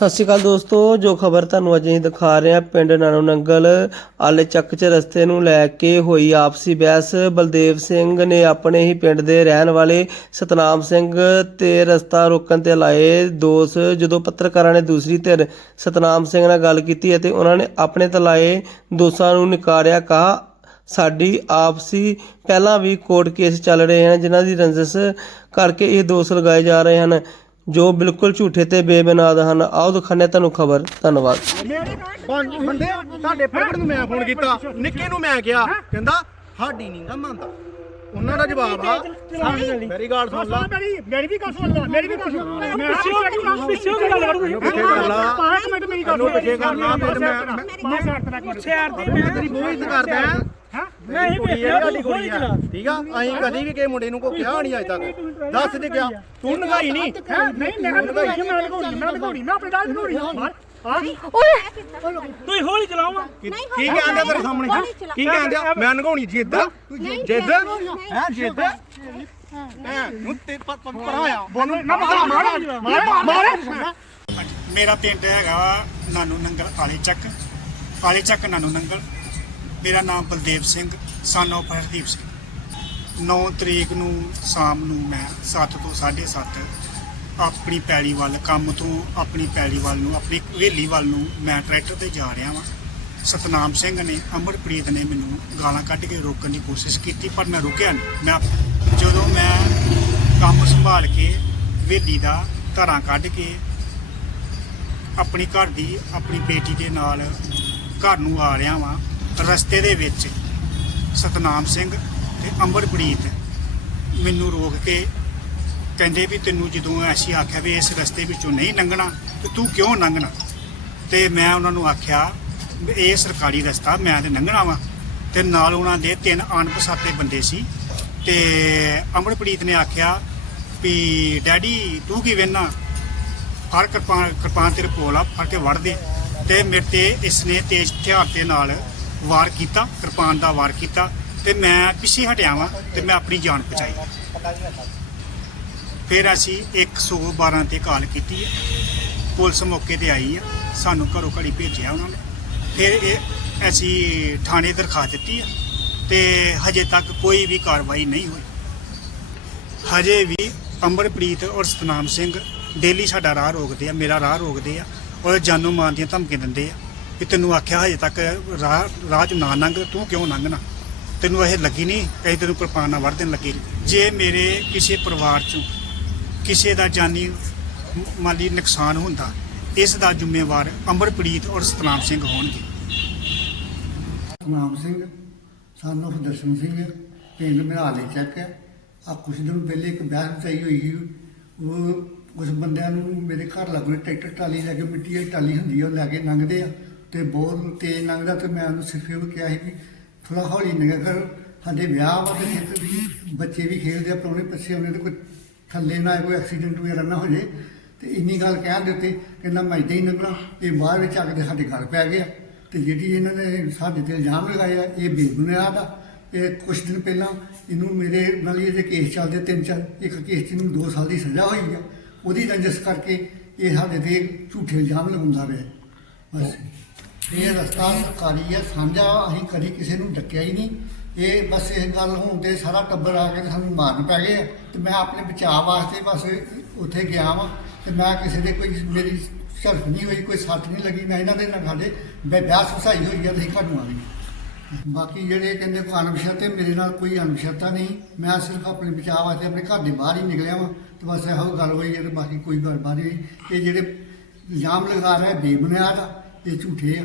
ਸਤਿ ਸ਼੍ਰੀ ਅਕਾਲ ਦੋਸਤੋ, ਜੋ ਖਬਰ ਤੁਹਾਨੂੰ ਅੱਜ ਅਸੀਂ ਦਿਖਾ ਰਹੇ ਹਾਂ, ਪਿੰਡ ਨਾਨੋ ਨੰਗਲ, ਆਲੇ ਚੱਕ ਚ ਰਸਤੇ ਨੂੰ ਲੈ ਕੇ ਹੋਈ ਆਪਸੀ ਬਹਿਸ। ਬਲਦੇਵ ਸਿੰਘ ਨੇ ਆਪਣੇ ਹੀ ਪਿੰਡ ਦੇ ਰਹਿਣ ਵਾਲੇ ਸਤਨਾਮ ਸਿੰਘ ਤੇ ਰਸਤਾ ਰੋਕਣ ਤੇ ਲਾਏ ਦੋਸ਼। ਜਦੋਂ ਪੱਤਰਕਾਰਾਂ ਨੇ ਦੂਸਰੀ ਧਿਰ ਸਤਨਾਮ ਸਿੰਘ ਨਾਲ ਗੱਲ ਕੀਤੀ ਅਤੇ ਉਹਨਾਂ ਨੇ ਆਪਣੇ ਤੇ ਲਾਏ ਦੋਸ਼ਾਂ ਨੂੰ ਨਕਾਰਿਆ, ਕਹਾ, ਸਾਡੀ ਆਪਸੀ ਪਹਿਲਾਂ ਵੀ ਕੋਰਟ ਕੇਸ ਚੱਲ ਰਹੇ ਹਨ, ਜਿਨ੍ਹਾਂ ਦੀ ਰੰਜਿਸ਼ ਕਰਕੇ ਇਹ ਦੋਸ਼ ਲਗਾਏ ਜਾ ਰਹੇ ਹਨ। ਜੋ ਬਿਲਕੁਲ ਝੂਠੇ ਤੇ ਬੇਬੁਨਿਆਦ ਹਨ ਆਓ ਹਾਂ ਤੁਹਾਨੂੰ ਖਬਰ ਧੰਨਵਾਦ ਬੰਦੇ ਤੁਹਾਡੇ ਪ੍ਰਗਟ ਨੂੰ ਮੈਂ ਫੋਨ ਕੀਤਾ ਨਿੱਕੇ ਨੂੰ ਮੈਂ ਕਿਹਾ ਕਹਿੰਦਾ ਸਾਡੀ ਨਹੀਂ ਗਾ ਮੰਨਦਾ ਉਹਨਾਂ ਦਾ ਜਵਾਬ ਆ ਮੇਰੀ ਗੱਲ ਸੁਣ ਲਾ ਮੇਰੀ ਮੇਰੀ ਵੀ ਗੱਲ ਸੁਣ ਲੈ ਮੇਰੀ ਵੀ ਗੱਲ ਸੁਣ ਲੈ ਪਿੱਛੇ ਪਿੱਛੇ ਦੀ ਗੱਲ ਕਰੂੰ ਪਿੱਛੇ ਕਰ ਲਾ। ਪਾँच ਮਿੰਟ ਮੇਰੀ ਗੱਲ ਇਹਨੂੰ ਪਿੱਛੇ ਕਰ ਲਾ, ਫਿਰ ਮੈਂ- ਮੈਂ ਸਾਈਡ ਤੇ ਕਰ ਸ਼ਹਿਰ ਦੀ ਮੈਂ ਤੇਰੀ ਬਹੁਤ ਇੱਜ਼ਤ ਕਰਦਾ ਨਹੀਂ ਕੁੜੀ ਹੈ ਸਾਡੀ ਕੁੜੀ ਹੈ ਠੀਕ ਆ ਅਸੀਂ ਕਦੀ ਵੀ ਕਿਸੇ ਮੁੰਡੇ ਨੂੰ ਕੋ ਕਿਹਾ ਨਹੀਂ ਅਜੇ ਤੱਕ ਦੱਸ ਦੇ ਗਿਆ ਤੂੰ ਨਗਾਈ ਨਹੀਂ ਨਹੀਂ ਮੈਂ ਮੈਂ ਲਗਾਉਣੀ ਮੈਂ ਲਗਾਉਣੀ ਮੈਂ ਆਪਣੇ ਨਾਲ ਲਗਾਉਣੀ ਹਾਂ ਤੂੰ ਹੌਲੀ ਚਲਾਵਾ ਕੀ ਕੀ ਕਹਿੰਦਾ ਤੇਰੇ ਸਾਹਮਣੇ ਕੀ ਕਹਿੰਦਾ ਮੈਂ ਨਗਾਉਣੀ ਜਿੱਦ ਜਿੱਦ ਹੈ ਜਿੱਦ ਹੈ ਨੂੰ ਤੇ ਪ- ਪ- ਪਰਾਂ ਆ ਬੋਲੂ ਨਾ ਮਾਰ ਮਾਰ ਮਾਰ ਮਾਰ ਮੇਰਾ ਪਿੰਡ ਹੈਗਾ ਵਾ ਨਾਨੂ ਨੰਗਲ ਆਲੇ ਚੱਕ ਆਲੇ ਚੱਕ ਨਾਨੂ ਨੰਗਲ ਮੇਰਾ ਨਾਮ ਬਲਦੇਵ ਸਿੰਘ ਸਨ of ਹਰਦੀਪ ਸਿੰਘ। 9 ਤਰੀਕ ਨੂੰ ਸ਼ਾਮ ਨੂੰ ਮੈਂ 7 ਤੋਂ 7:30 ਆਪਣੀ ਪੈਲੀ ਵੱਲ, ਕੰਮ ਤੋਂ ਆਪਣੀ ਪੈਲੀ ਵੱਲ ਨੂੰ, ਆਪਣੀ ਹਵੇਲੀ ਵੱਲ ਨੂੰ ਮੈਂ ਟਰੈਕਟਰ ਤੇ ਜਾ ਰਿਹਾ ਵਾਂ। ਸਤਨਾਮ ਸਿੰਘ ਨੇ ਅਮਰਪ੍ਰੀਤ ਨੇ ਮੈਨੂੰ ਗਾਲਾਂ ਕੱਢ ਕੇ ਰੋਕਣ ਦੀ ਕੋਸ਼ਿਸ਼ ਕੀਤੀ, ਪਰ ਮੈਂ ਰੁਕਿਆ ਨਹੀਂ। ਮੈਂ ਜਦੋਂ ਮੈਂ ਕੰਮ ਸੰਭਾਲ ਕੇ ਹਵੇਲੀ ਦਾ ਧਰਾਂ ਕੱਢ ਕੇ ਆਪਣੀ ਘਰ ਦੀ, ਆਪਣੀ ਬੇਟੀ ਦੇ ਨਾਲ ਘਰ ਨੂੰ ਆ ਰਿਹਾ ਵਾਂ ਰਸਤੇ ਦੇ ਵਿੱਚ ਸਤਨਾਮ ਸਿੰਘ ਤੇ ਅੰਬਰਪ੍ਰੀਤ ਮੈਨੂੰ ਰੋਕ ਕੇ ਕਹਿੰਦੇ ਵੀ ਤੈਨੂੰ ਜਦੋਂ ਅਸੀਂ ਆਖਿਆ ਵੀ ਇਸ ਰਸਤੇ ਵਿੱਚੋਂ ਨਹੀਂ ਲੰਘਣਾ, ਤੇ ਤੂੰ ਕਿਉਂ ਲੰਘਣਾ? ਤੇ ਮੈਂ ਉਹਨਾਂ ਨੂੰ ਆਖਿਆ ਇਹ ਸਰਕਾਰੀ ਰਸਤਾ ਮੈਂ ਤੇ ਲੰਘਣਾ ਵਾ। ਤੇ ਨਾਲ ਉਹਨਾਂ ਦੇ ਤਿੰਨ ਅਣਪਛਾਤੇ ਬੰਦੇ ਸੀ। ਤੇ ਅਮਰਪ੍ਰੀਤ ਨੇ ਆਖਿਆ ਵੀ, ਡੈਡੀ, ਤੂੰ ਕੀ ਵੇਨਾ ਫੜ ਕਿਰਪਾਨ ਕਿਰਪਾਨ ਤੇਰੇ ਕੋਲ ਆ, ਫੜ ਕੇ ਵੜ ਦੇ। ਤੇ ਮੇਰੇ ਤੇ ਇਸ ਨੇ ਤੇਜ਼ ਹਥਿਆਰ ਦੇ ਨਾਲ ਵਾਰ ਕੀਤਾ, ਕਿਰਪਾਨ ਦਾ ਵਾਰ ਕੀਤਾ ਤੇ ਮੈਂ ਪਿੱਛੇ ਹਟਿਆ ਵਾਂ ਤੇ ਮੈਂ ਆਪਣੀ ਜਾਨ ਬਚਾਈ। ਫਿਰ ਅਸੀਂ 112 ਤੇ ਕਾਲ ਕੀਤੀ ਹੈ। ਪੁਲਿਸ ਮੌਕੇ ਤੇ ਆਈ ਆ ਸਾਨੂੰ ਘਰੋਂ ਘੜੀ ਭੇਜਿਆ ਉਹਨਾਂ ਨੇ। ਫਿਰ ਇਹ ਅਸੀਂ ਥਾਣੇ ਦਰਖਾਸਤ ਦਿੱਤੀ ਹੈ ਤੇ ਹਜੇ ਤੱਕ ਕੋਈ ਵੀ ਕਾਰਵਾਈ ਨਹੀਂ ਹੋਈ। ਹਜੇ ਵੀ ਅੰਬਰਪ੍ਰੀਤ ਔਰ ਸਤਨਾਮ ਸਿੰਘ ਡੇਲੀ ਸਾਡਾ ਰਾਹ ਰੋਕਦੇ ਆ, ਮੇਰਾ ਰਾਹ ਰੋਕਦੇ ਆ ਔਰ ਜਾਨੋਂ ਮਾਨ ਦੀਆਂ ਧਮਕੀਆਂ ਦਿੰਦੇ ਆ। ਕਿ ਤੈਨੂੰ ਆਖਿਆ ਹਜੇ ਤੱਕ ਰਾਹ ਰਾਹ 'ਚ ਨਾ ਲੰਘ ਤੂੰ ਕਿਉਂ ਲੰਘਣਾ ਤੈਨੂੰ ਇਹ ਲੱਗੀ ਨਹੀਂ ਕਹੀਂ ਤੈਨੂੰ ਕਿਰਪਾਨ ਨਾਲ ਵੜ ਦੇਣ ਲੱਗੀ ਜੇ ਮੇਰੇ ਕਿਸੇ ਪਰਿਵਾਰ 'ਚੋਂ ਕਿਸੇ ਦਾ ਜਾਨੀ ਮ- ਮਾਲੀ ਨੁਕਸਾਨ ਹੁੰਦਾ, ਇਸ ਦਾ ਜ਼ਿੰਮੇਵਾਰ ਅਮਰਪ੍ਰੀਤ ਔਰ ਸਤਨਾਮ ਸਿੰਘ ਹੋਣਗੇ। ਸਤਨਾਮ ਸਿੰਘ, ਸਾਨੂੰ ਦਰਸ਼ਨ ਸਿੰਘ ਪਿੰਡ ਮਿਹਾਲੇ ਚੱਕ। ਹੈ ਆ ਕੁਝ ਦਿਨ ਪਹਿਲੇ ਇੱਕ ਬਿਆਨ ਚਾਹੀ ਹੋਈ ਸੀ। ਉਹ ਕੁਝ ਬੰਦਿਆਂ ਨੂੰ ਮੇਰੇ ਘਰ ਲੱਗੋ ਟਰੈਕਟਰ ਟਾਲੀ ਲੈ ਕੇ ਮਿੱਟੀ ਦੀ ਟਾਲੀ ਹੁੰਦੀ ਆ, ਉਹ ਲੈ ਕੇ ਲੰਘਦੇ ਆ। ਤੇ ਬਹੁਤ ਤੇਜ਼ ਲੰਘਦਾ ਤੇ ਮੈਂ ਉਹਨੂੰ ਸਿਰਫ ਇਹ ਕਿਹਾ ਸੀ ਵੀ ਥੋੜਾ ਹੌਲੀ ਨਿਗਾ ਕਰ। ਸਾਡੇ ਵਿਆਹ ਵਾ ਤੇ ਖੇਤ ਵੀ ਬੱਚੇ ਵੀ ਖੇਡਦੇ ਆ ਪ੍ਰਾਹੁਣੇ ਪਿੱਛੇ ਆਉਂਦੇ ਤੇ ਕੋਈ ਥੱਲੇ ਨਾ ਆਏ, ਕੋਈ ਐਕਸੀਡੈਂਟ ਵਗੈਰਾ ਨਾ ਹੋ ਜੇ ਤੇ ਇੰਨੀ ਗੱਲ ਕਹਿ ਦਿੱਤੀ ਕਹਿੰਦਾ ਮੈਂ ਏਦਾਂ ਹੀ ਲੰਘਣਾ ਇਹ ਬਾਹਰ ਵਿੱਚ ਆ ਕੇ ਤੇ ਸਾਡੇ ਘਰ ਪੈ ਗਿਆ। ਤੇ ਜਿਹੜੀ ਇਹਨਾਂ ਨੇ ਸਾਡੇ ਤੇ ਇਲਜ਼ਾਮ ਲਗਾਇਆ ਇਹ ਬੇਬੁਨਿਆਦ ਆ ਇਹ ਕੁਝ ਦਿਨ ਪਹਿਲਾਂ ਇਹਨੂੰ ਮੇਰੇ ਨਾਲ ਹੀ ਇਹਦੇ ਕੇਸ ਚੱਲਦੇ ਤਿੰਨ ਚਾਰ ਇੱਕ ਕੇਸ 'ਚ ਇਹਨੂੰ 2 ਸਾਲ ਦੀ ਸਜ਼ਾ ਹੋਈ ਆ। ਉਹਦੀ ਰੰਜਸ ਕਰਕੇ ਇਹ ਸਾਡੇ ਤੇ ਝੂਠੇ ਇਲਜ਼ਾਮ ਲਗਾਉਂਦਾ ਰਿਹਾ। ਬਸ। ਇਹ ਰਸਤਾ ਸਰਕਾਰੀ ਹੈ ਸਾਂਝਾ, ਅਸੀਂ ਕਦੀ ਕਿਸੇ ਨੂੰ ਡੱਕਿਆ ਹੀ ਨਹੀਂ। ਇਹ ਬਸ ਇਹ ਗੱਲ ਹੋਣ ਤੇ ਸਾਰਾ ਟੱਬਰ ਆ ਕੇ ਸਾਨੂੰ ਮਾਰਨ ਪੈ ਗਏ ਆ। ਤੇ ਮੈਂ ਆਪਣੇ ਬਚਾਅ ਵਾਸਤੇ ਬਸ ਉੱਥੇ ਗਿਆ ਵਾਂ। ਤੇ ਮੈਂ ਕਿਸੇ ਦੇ ਕੋਈ, ਮੇਰੀ ਝੜਪ ਨਹੀਂ ਹੋਈ, ਕੋਈ ਸੱਟ ਨਹੀਂ ਲੱਗੀ। ਮੈਂ ਇਹਨਾਂ ਦੇ ਨਾਲ ਸਾਡੇ ਬਿਆਸ ਵਸਾਈ ਹੋਈ ਆ ਤੇ ਅਸੀਂ ਘਰ ਆ ਗਏ ਬਾਕੀ ਜਿਹੜੇ ਕਹਿੰਦੇ ਕੋਈ ਅਣਪਛਾਤੇ ਮੇਰੇ ਨਾਲ ਕੋਈ ਅਣਪਛਾਤਾ ਨਹੀਂ। ਮੈਂ ਸਿਰਫ ਆਪਣੇ ਬਚਾਅ ਵਾਸਤੇ ਆਪਣੇ ਘਰ ਦੇ ਬਾਹਰ ਹੀ ਨਿਕਲਿਆ ਵਾਂ। ਤੇ ਬਸ ਇਹੋ ਗੱਲ ਹੋਈ ਹੈ ਤੇ ਬਾਕੀ ਕੋਈ ਗੱਲ ਬਾਰੇ ਨਹੀਂ। ਇਹ ਜਿਹੜੇ ਇਲਜ਼ਾਮ ਲਗਾ ਰਿਹਾ, ਬੇਬੁਨਿਆਦ ਆ, ਇਹ ਝੂਠੇ ਆ।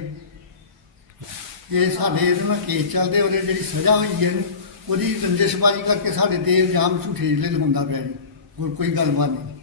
ਇਹ ਸਾਡੇ ਇਹਦੇ ਨਾਲ ਕੇਸ ਚੱਲਦੇ ਉਹਦੇ ਜਿਹੜੀ ਸਜ਼ਾ ਹੋਈ ਹੈ ਇਹਨੂੰ, ਉਹਦੀ ਰੰਜਿਸ਼ਬਾਜ਼ੀ ਕਰਕੇ ਸਾਡੇ ਤੇ ਇਲਜ਼ਾਮ ਝੂਠੇ ਜਿਹੜੇ ਲਗਾਉਂਦਾ ਪਿਆ ਜੀ। ਹੋਰ ਕੋਈ ਗੱਲਬਾਤ ਨਹੀਂ।